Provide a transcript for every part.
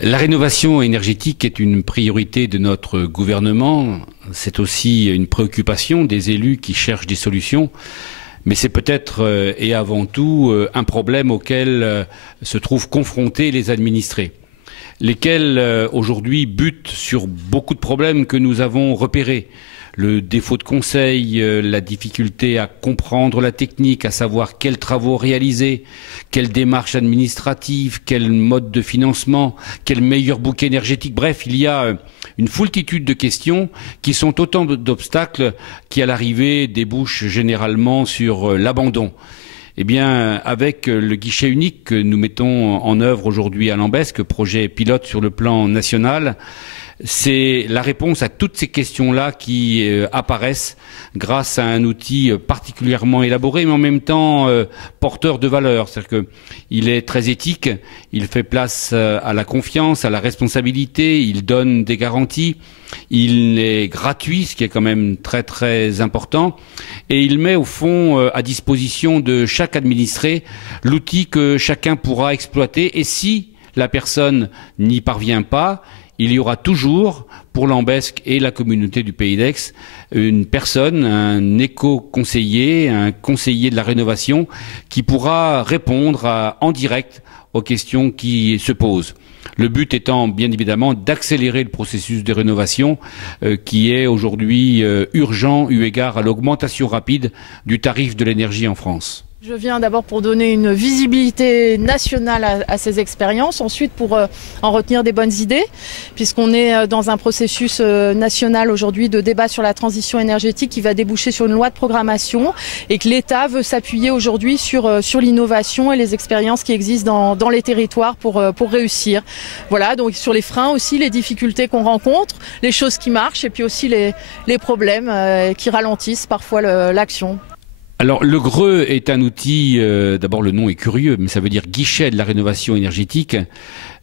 La rénovation énergétique est une priorité de notre gouvernement. C'est aussi une préoccupation des élus qui cherchent des solutions. Mais c'est peut-être et avant tout un problème auquel se trouvent confrontés les administrés, lesquels aujourd'hui butent sur beaucoup de problèmes que nous avons repérés. Le défaut de conseil, la difficulté à comprendre la technique, à savoir quels travaux réaliser, quelles démarches administratives, quel mode de financement, quel meilleur bouquet énergétique. Bref, il y a une foultitude de questions qui sont autant d'obstacles qui, à l'arrivée, débouchent généralement sur l'abandon. Eh bien, avec le guichet unique que nous mettons en œuvre aujourd'hui à Lambesc, projet pilote sur le plan national, c'est la réponse à toutes ces questions-là qui apparaissent grâce à un outil particulièrement élaboré, mais en même temps porteur de valeur. C'est-à-dire qu'il est très éthique, il fait place à la confiance, à la responsabilité, il donne des garanties, il est gratuit, ce qui est quand même très très important, et il met au fond à disposition de chaque administré l'outil que chacun pourra exploiter. Et si la personne n'y parvient pas, il y aura toujours, pour Lambesc et la communauté du Pays d'Aix, une personne, un éco-conseiller, un conseiller de la rénovation, qui pourra répondre en direct aux questions qui se posent. Le but étant, bien évidemment, d'accélérer le processus de rénovation qui est aujourd'hui urgent eu égard à l'augmentation rapide du tarif de l'énergie en France. Je viens d'abord pour donner une visibilité nationale à ces expériences, ensuite pour en retenir des bonnes idées, puisqu'on est dans un processus national aujourd'hui de débat sur la transition énergétique qui va déboucher sur une loi de programmation et que l'État veut s'appuyer aujourd'hui sur l'innovation et les expériences qui existent dans les territoires pour réussir. Voilà, donc sur les freins aussi, les difficultés qu'on rencontre, les choses qui marchent et puis aussi les problèmes qui ralentissent parfois l'action. Alors le GREU est un outil, d'abord le nom est curieux, mais ça veut dire guichet de la rénovation énergétique,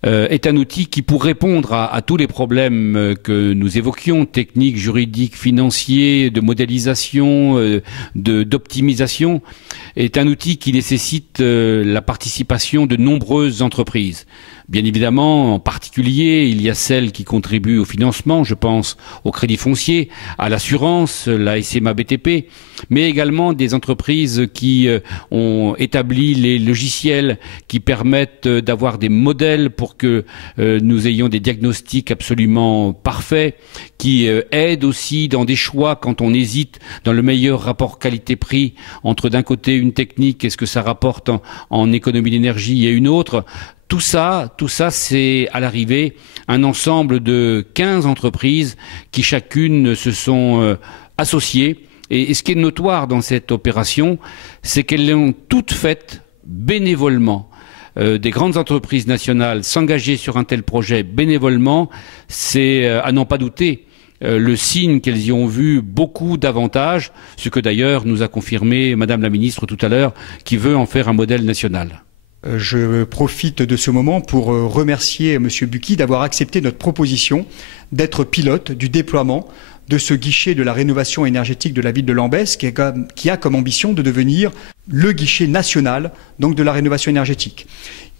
est un outil qui, pour répondre à tous les problèmes que nous évoquions, techniques, juridiques, financiers, de modélisation, d'optimisation, est un outil qui nécessite la participation de nombreuses entreprises. Bien évidemment, en particulier, il y a celles qui contribuent au financement, je pense au crédit foncier, à l'assurance, la SMA BTP, mais également des entreprises qui ont établi les logiciels qui permettent d'avoir des modèles pour que nous ayons des diagnostics absolument parfaits, qui aident aussi dans des choix quand on hésite dans le meilleur rapport qualité-prix entre d'un côté une technique et ce que ça rapporte en économie d'énergie et une autre. Tout ça, c'est à l'arrivée un ensemble de 15 entreprises qui chacune se sont associées. Et ce qui est notoire dans cette opération, c'est qu'elles l'ont toutes faites bénévolement. Des grandes entreprises nationales s'engager sur un tel projet bénévolement, c'est à n'en pas douter le signe qu'elles y ont vu beaucoup d'avantages, ce que d'ailleurs nous a confirmé Madame la Ministre tout à l'heure, qui veut en faire un modèle national. Je profite de ce moment pour remercier M. Bucchi d'avoir accepté notre proposition d'être pilote du déploiement de ce guichet de la rénovation énergétique de la ville de Lambesc, qui a comme ambition de devenir le guichet national donc de la rénovation énergétique.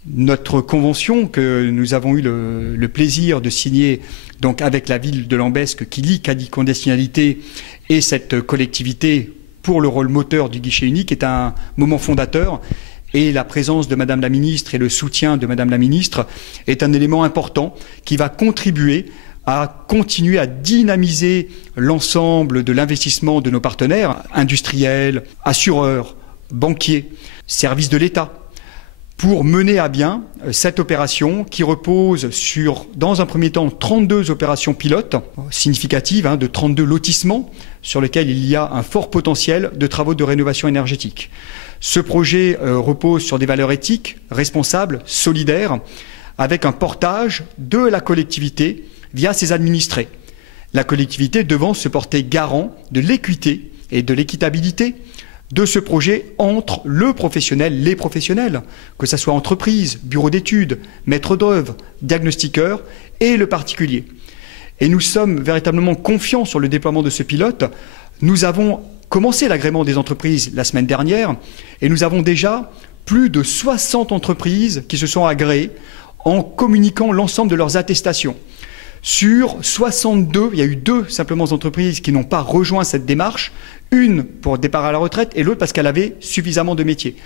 Notre convention que nous avons eu le plaisir de signer donc avec la ville de Lambesc, qui lie quasi-conditionnalité et cette collectivité pour le rôle moteur du guichet unique, est un moment fondateur. Et la présence de Madame la Ministre et le soutien de Madame la Ministre est un élément important qui va contribuer à continuer à dynamiser l'ensemble de l'investissement de nos partenaires industriels, assureurs, banquiers, services de l'État, pour mener à bien cette opération qui repose sur, dans un premier temps, 32 opérations pilotes significatives, de 32 lotissements sur lesquels il y a un fort potentiel de travaux de rénovation énergétique. Ce projet repose sur des valeurs éthiques, responsables, solidaires, avec un portage de la collectivité via ses administrés. La collectivité devant se porter garant de l'équité et de l'équitabilité de ce projet entre le professionnel, les professionnels, que ce soit entreprise, bureau d'études, maître d'œuvre, diagnostiqueur et le particulier. Et nous sommes véritablement confiants sur le déploiement de ce pilote. Nous avons commencé l'agrément des entreprises la semaine dernière et nous avons déjà plus de 60 entreprises qui se sont agréées en communiquant l'ensemble de leurs attestations. Sur 62, il y a eu 2 simplement entreprises qui n'ont pas rejoint cette démarche, une pour départ à la retraite et l'autre parce qu'elle avait suffisamment de métiers.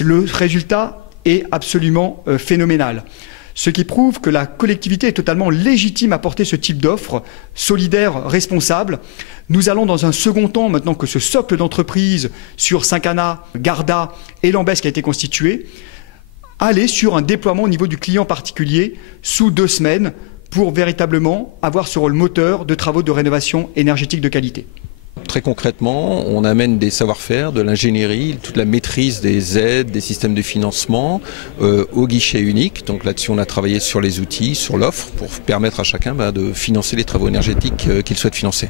Le résultat est absolument phénoménal. Ce qui prouve que la collectivité est totalement légitime à porter ce type d'offre, solidaire, responsable. Nous allons dans un second temps, maintenant que ce socle d'entreprise sur Saint-Cana, Garda et Lambesc qui a été constitué, aller sur un déploiement au niveau du client particulier sous 2 semaines pour véritablement avoir ce rôle moteur de travaux de rénovation énergétique de qualité. Très concrètement, on amène des savoir-faire, de l'ingénierie, toute la maîtrise des aides, des systèmes de financement au guichet unique. Donc là-dessus, on a travaillé sur les outils, sur l'offre, pour permettre à chacun de financer les travaux énergétiques qu'il souhaite financer.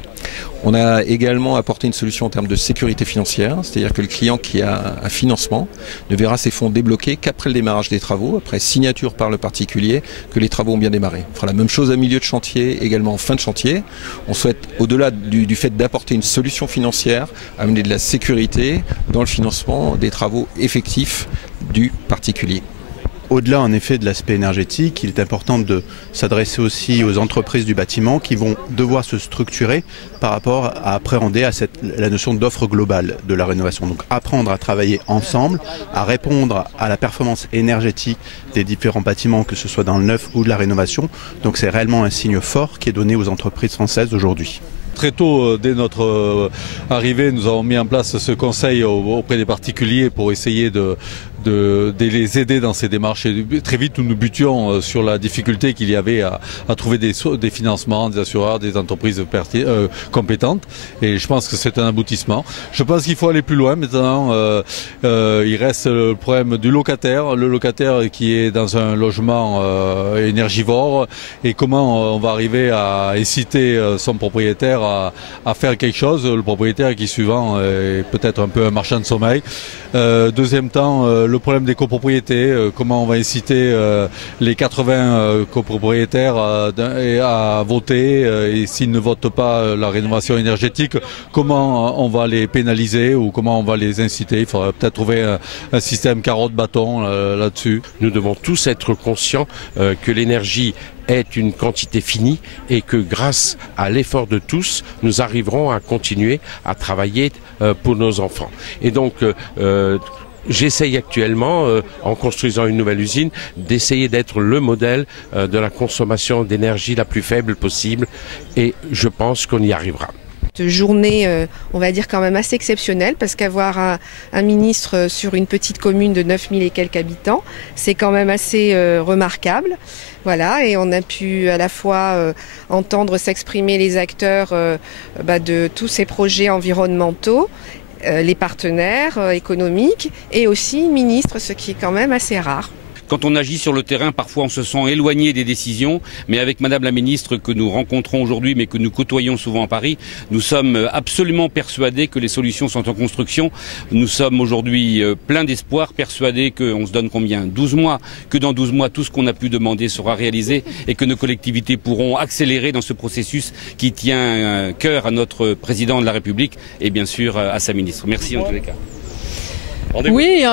On a également apporté une solution en termes de sécurité financière, c'est-à-dire que le client qui a un financement ne verra ses fonds débloqués qu'après le démarrage des travaux, après signature par le particulier, que les travaux ont bien démarré. On fera la même chose à milieu de chantier, également en fin de chantier. On souhaite, au-delà du fait d'apporter une solution financière, amener de la sécurité dans le financement des travaux effectifs du particulier. Au-delà en effet de l'aspect énergétique, il est important de s'adresser aussi aux entreprises du bâtiment qui vont devoir se structurer par rapport à appréhender la notion d'offre globale de la rénovation. Donc apprendre à travailler ensemble, à répondre à la performance énergétique des différents bâtiments, que ce soit dans le neuf ou de la rénovation. Donc c'est réellement un signe fort qui est donné aux entreprises françaises aujourd'hui. Très tôt, dès notre arrivée, nous avons mis en place ce conseil auprès des particuliers pour essayer de les aider dans ces démarches. Et très vite, nous butions sur la difficulté qu'il y avait à trouver des financements, des assureurs, des entreprises compétentes. Et je pense que c'est un aboutissement. Je pense qu'il faut aller plus loin maintenant. Il reste le problème du locataire, le locataire qui est dans un logement énergivore, et comment on va arriver à inciter son propriétaire à faire quelque chose, le propriétaire qui souvent est peut-être un peu un marchand de sommeil. Deuxième temps, le problème des copropriétés, comment on va inciter les 80 copropriétaires à voter, et s'ils ne votent pas la rénovation énergétique, comment on va les pénaliser ou comment on va les inciter. Il faudrait peut-être trouver un système carotte-bâton là-dessus. Nous devons tous être conscients que l'énergie est une quantité finie et que grâce à l'effort de tous, nous arriverons à continuer à travailler pour nos enfants. Et donc, j'essaye actuellement, en construisant une nouvelle usine, d'essayer d'être le modèle de la consommation d'énergie la plus faible possible, et je pense qu'on y arrivera. Cette journée, on va dire quand même assez exceptionnelle, parce qu'avoir un ministre sur une petite commune de 9000 et quelques habitants, c'est quand même assez remarquable. Voilà, et on a pu à la fois entendre s'exprimer les acteurs de tous ces projets environnementaux, les partenaires économiques et aussi le ministre, ce qui est quand même assez rare. Quand on agit sur le terrain, parfois on se sent éloigné des décisions, mais avec Madame la Ministre que nous rencontrons aujourd'hui, mais que nous côtoyons souvent à Paris, nous sommes absolument persuadés que les solutions sont en construction. Nous sommes aujourd'hui pleins d'espoir, persuadés qu'on se donne combien 12 mois, que dans 12 mois tout ce qu'on a pu demander sera réalisé et que nos collectivités pourront accélérer dans ce processus qui tient cœur à notre Président de la République et bien sûr à sa ministre. Merci en tous les cas. Oui,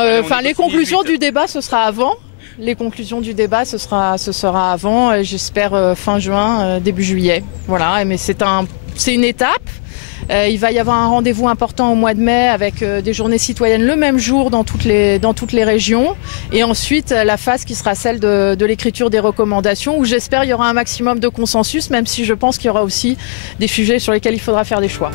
les conclusions du débat, ce sera avant. Les conclusions du débat, ce sera avant, j'espère fin juin, début juillet. Voilà, mais c'est une étape. Il va y avoir un rendez-vous important au mois de mai avec des journées citoyennes le même jour dans toutes les régions. Et ensuite, la phase qui sera celle de l'écriture des recommandations, où j'espère il y aura un maximum de consensus, même si je pense qu'il y aura aussi des sujets sur lesquels il faudra faire des choix.